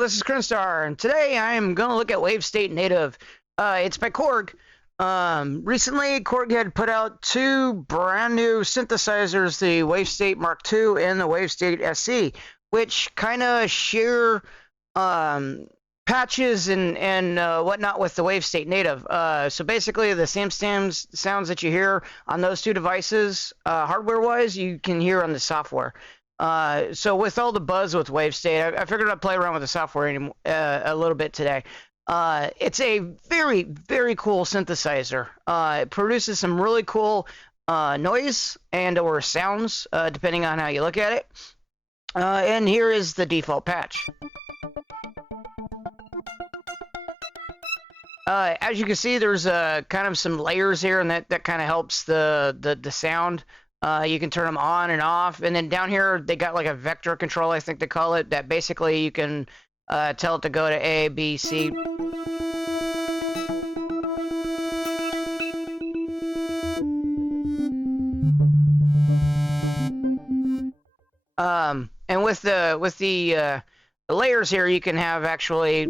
this is Krinstar, and today I am going to look at Wavestate Native. It's by Korg. Recently, Korg had put out two brand new synthesizers, the Wavestate Mark II and the Wavestate SE, which kind of share patches and whatnot with the Wavestate Native. So basically, the same sounds that you hear on those two devices, hardware-wise, you can hear on the software. So with all the buzz with Wavestate, I figured I'd play around with the software a little bit today. It's a very, very cool synthesizer. It produces some really cool noise and or sounds, depending on how you look at it. And here is the default patch. As you can see, there's kind of some layers here, and that kind of helps the sound. You can turn them on and off, and then down here they got like a vector control, I think they call it, that basically you can tell it to go to A, B, C. And with the layers here, you can have actually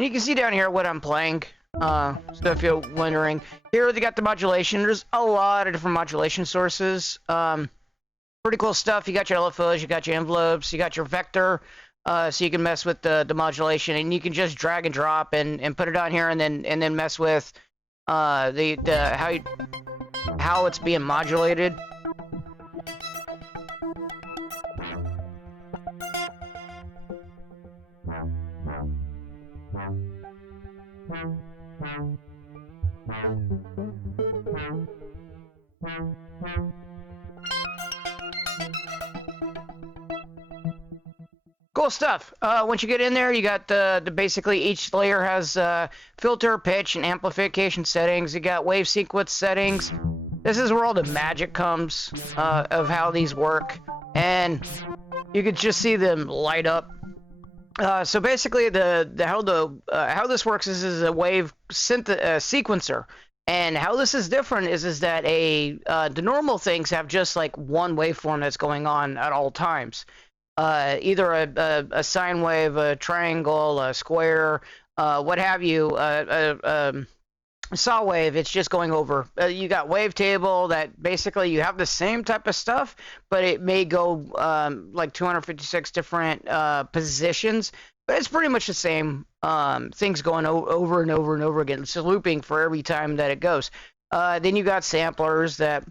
and you can see down here what I'm playing, so if you're wondering. Here they got the modulation. There's a lot of different modulation sources. Pretty cool stuff. You got your LFOs, you got your envelopes, you got your vector, so you can mess with the modulation, and you can just drag and drop and put it on here, and then mess with how it's being modulated. Cool stuff. Once you get in there, you got the basically each layer has filter, pitch, and amplification settings. You got wave sequence settings. This is where all the magic comes of how these work, and you could just see them light up. So basically, how this works is a wave sequencer, and how this is different is that the normal things have just like one waveform that's going on at all times. Either a sine wave, a triangle, a square, what have you, a saw wave. It's just going over. You got wavetable that basically you have the same type of stuff, but it may go like 256 different positions, but it's pretty much the same things going over and over and over again. It's looping for every time that it goes. Then you got samplers that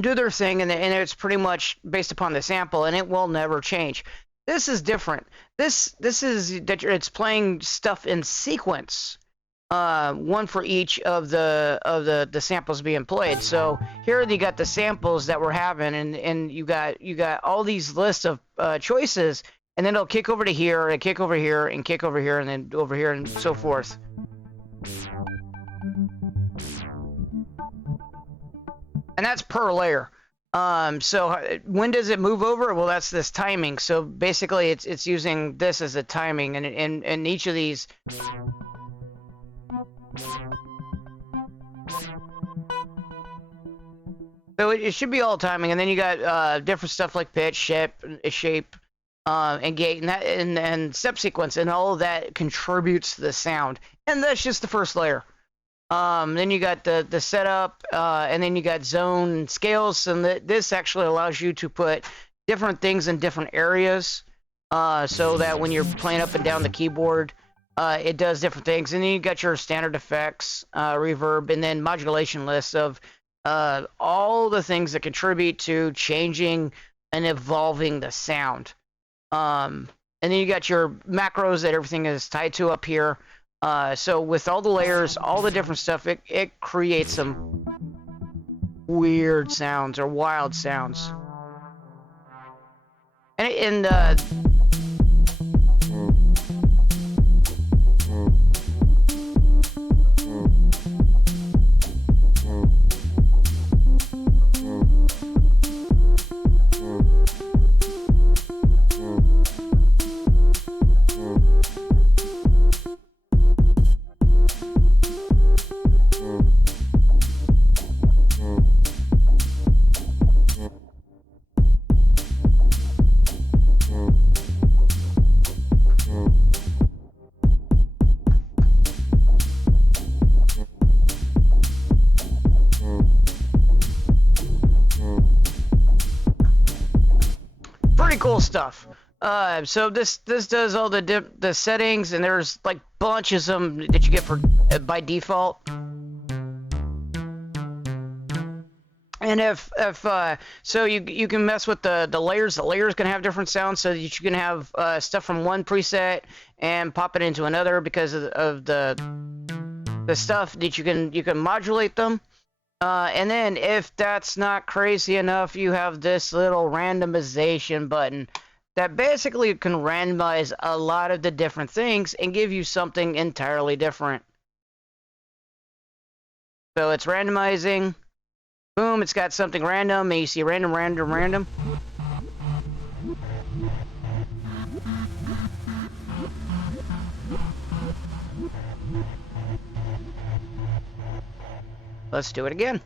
do their thing, and it's pretty much based upon the sample, and it will never change. This is different. This is that it's playing stuff in sequence, one for each of the samples being played. So here you got the samples that we're having, and you got all these lists of choices, and then it'll kick over to here, and kick over here, and kick over here, and then over here, and so forth. And that's per layer. So when does it move over? Well, that's this timing. So basically, it's using this as a timing, and each of these. So it should be all timing, and then you got different stuff like pitch, shape, and gate, and step sequence, and all of that contributes to the sound. And that's just the first layer. Then you got the setup, and then you got zone and scales, and this actually allows you to put different things in different areas, so that when you're playing up and down the keyboard, it does different things. And then you got your standard effects, reverb, and then modulation lists of all the things that contribute to changing and evolving the sound. And then you got your macros that everything is tied to up here. So with all the layers, all the different stuff, it creates some weird sounds or wild sounds. And pretty cool stuff. So this does all the settings, and there's like bunches of them that you get for by default. And if so you can mess with the layers. The layers can have different sounds, so that you can have stuff from one preset and pop it into another because of the stuff that you can modulate them. And then if that's not crazy enough, you have this little randomization button that basically can randomize a lot of the different things and give you something entirely different. So it's randomizing. Boom, it's got something random, and you see random, random, random. Let's do it again.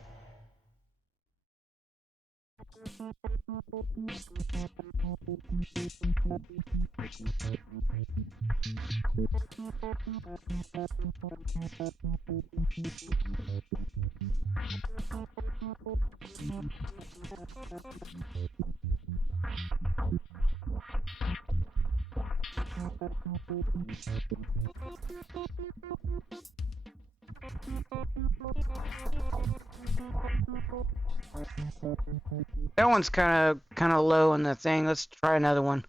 That one's kind of low in the thing. Let's try another one.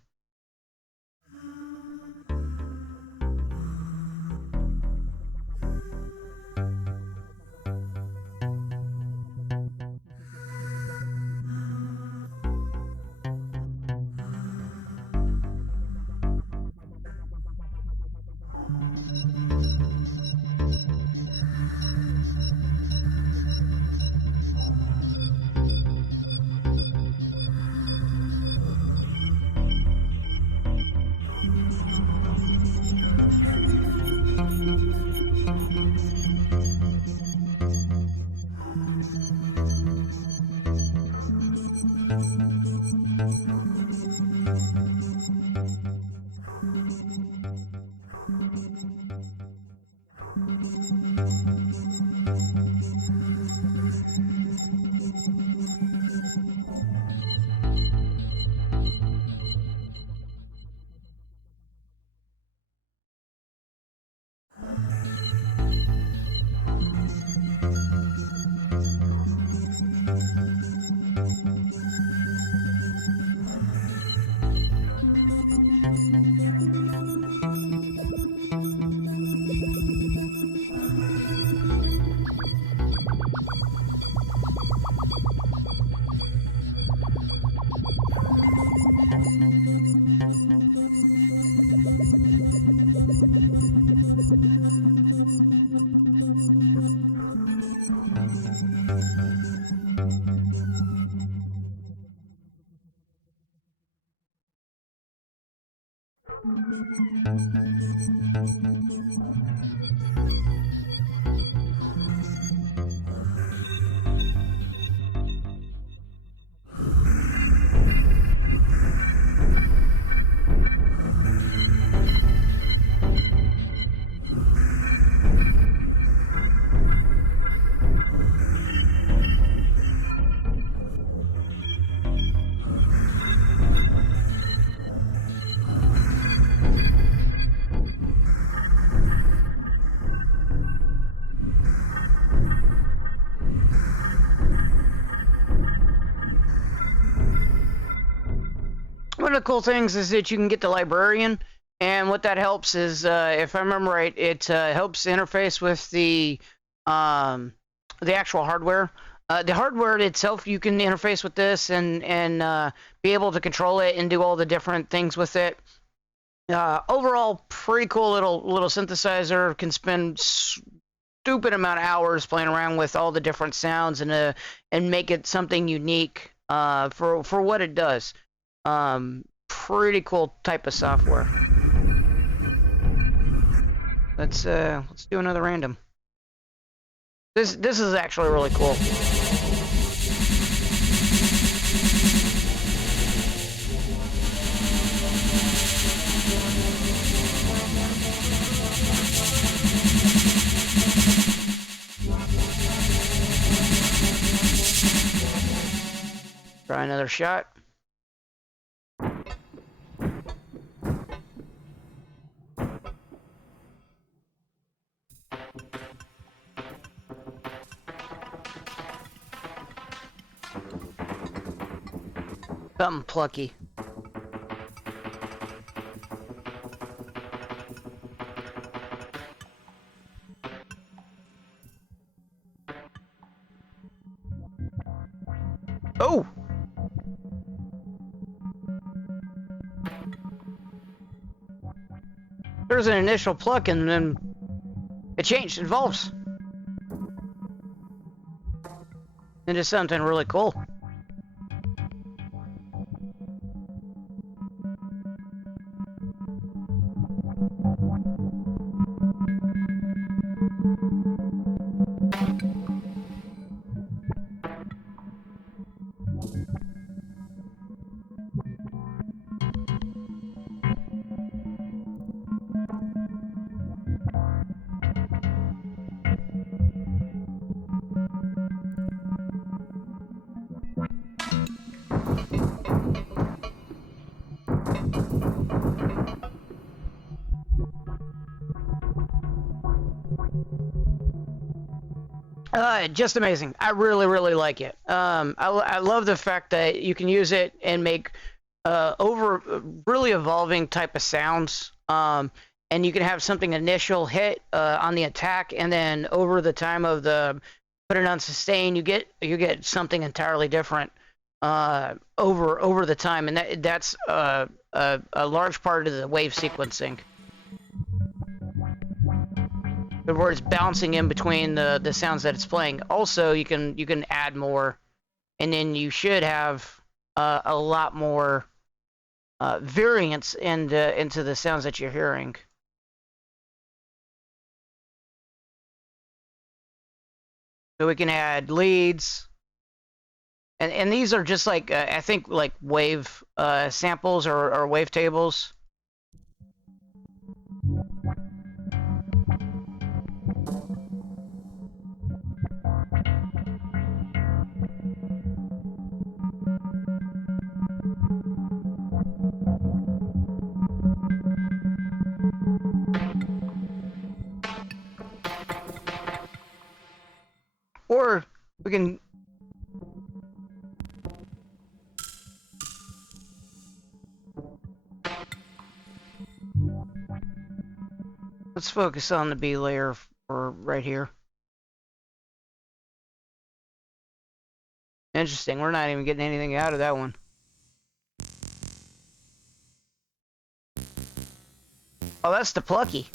One of the cool things is that you can get the librarian, And what that helps is, if I remember right, it helps interface with the actual hardware. The hardware itself, you can interface with this and be able to control it and do all the different things with it. Overall, pretty cool little synthesizer. Can spend stupid amount of hours playing around with all the different sounds and make it something unique for what it does. Pretty cool type of software. Let's do another random. This is actually really cool. Try another shot. Something plucky. Oh! There's an initial pluck and then it changed, it evolves into something really cool. Just amazing. I really like it. I love the fact that you can use it and make over really evolving type of sounds. And you can have something initial hit on the attack, and then over the time of the put it on sustain, you get something entirely different over the time, and that's a large part of the wave sequencing, where it's bouncing in between the sounds that it's playing. Also, you can add more, and then you should have a lot more variance into the sounds that you're hearing. So we can add leads, and these are just like I think like wave samples or wave tables. Or we can let's focus on the B layer for right here. Interesting, we're not even getting anything out of that one. Oh, that's the plucky.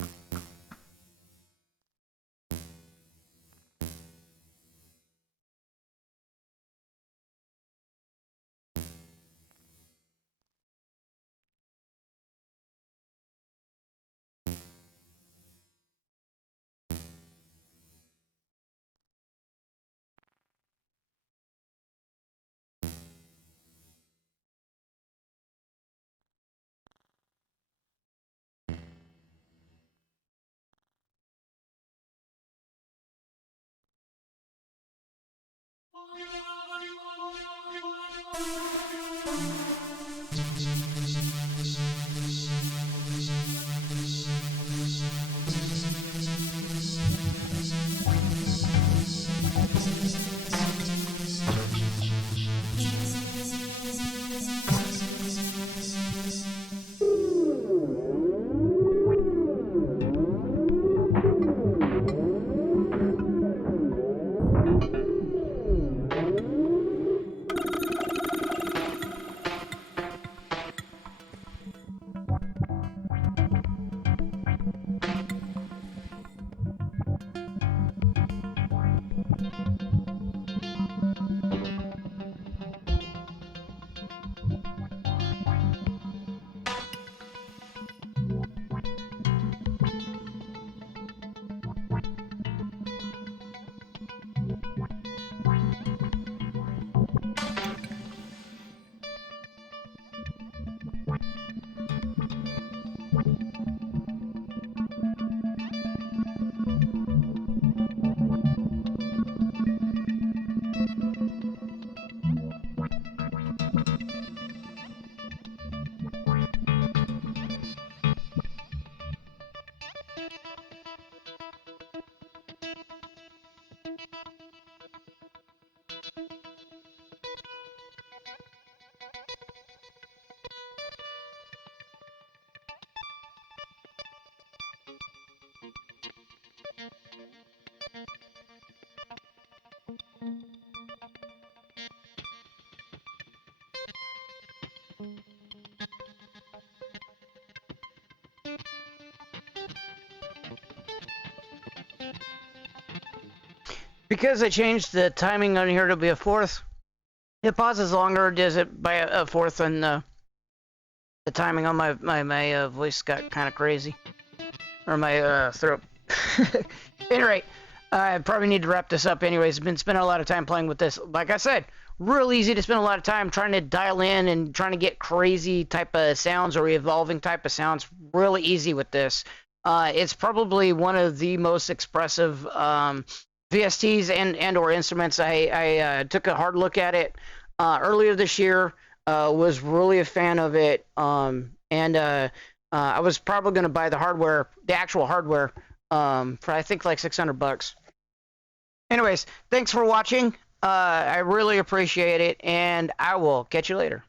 Because I changed the timing on here to be a fourth, it pauses longer, does it by a fourth, and the timing on my voice got kind of crazy. Or my throat. At any rate, I probably need to wrap this up anyways. I've been spending a lot of time playing with this. Like I said, real easy to spend a lot of time trying to dial in and trying to get crazy type of sounds or evolving type of sounds. Really easy with this. It's probably one of the most expressive VSTs and or instruments. I took a hard look at it earlier this year. Was really a fan of it. I was probably going to buy the hardware, the actual hardware, for I think like $600. Anyways, thanks for watching. I really appreciate it, and I will catch you later.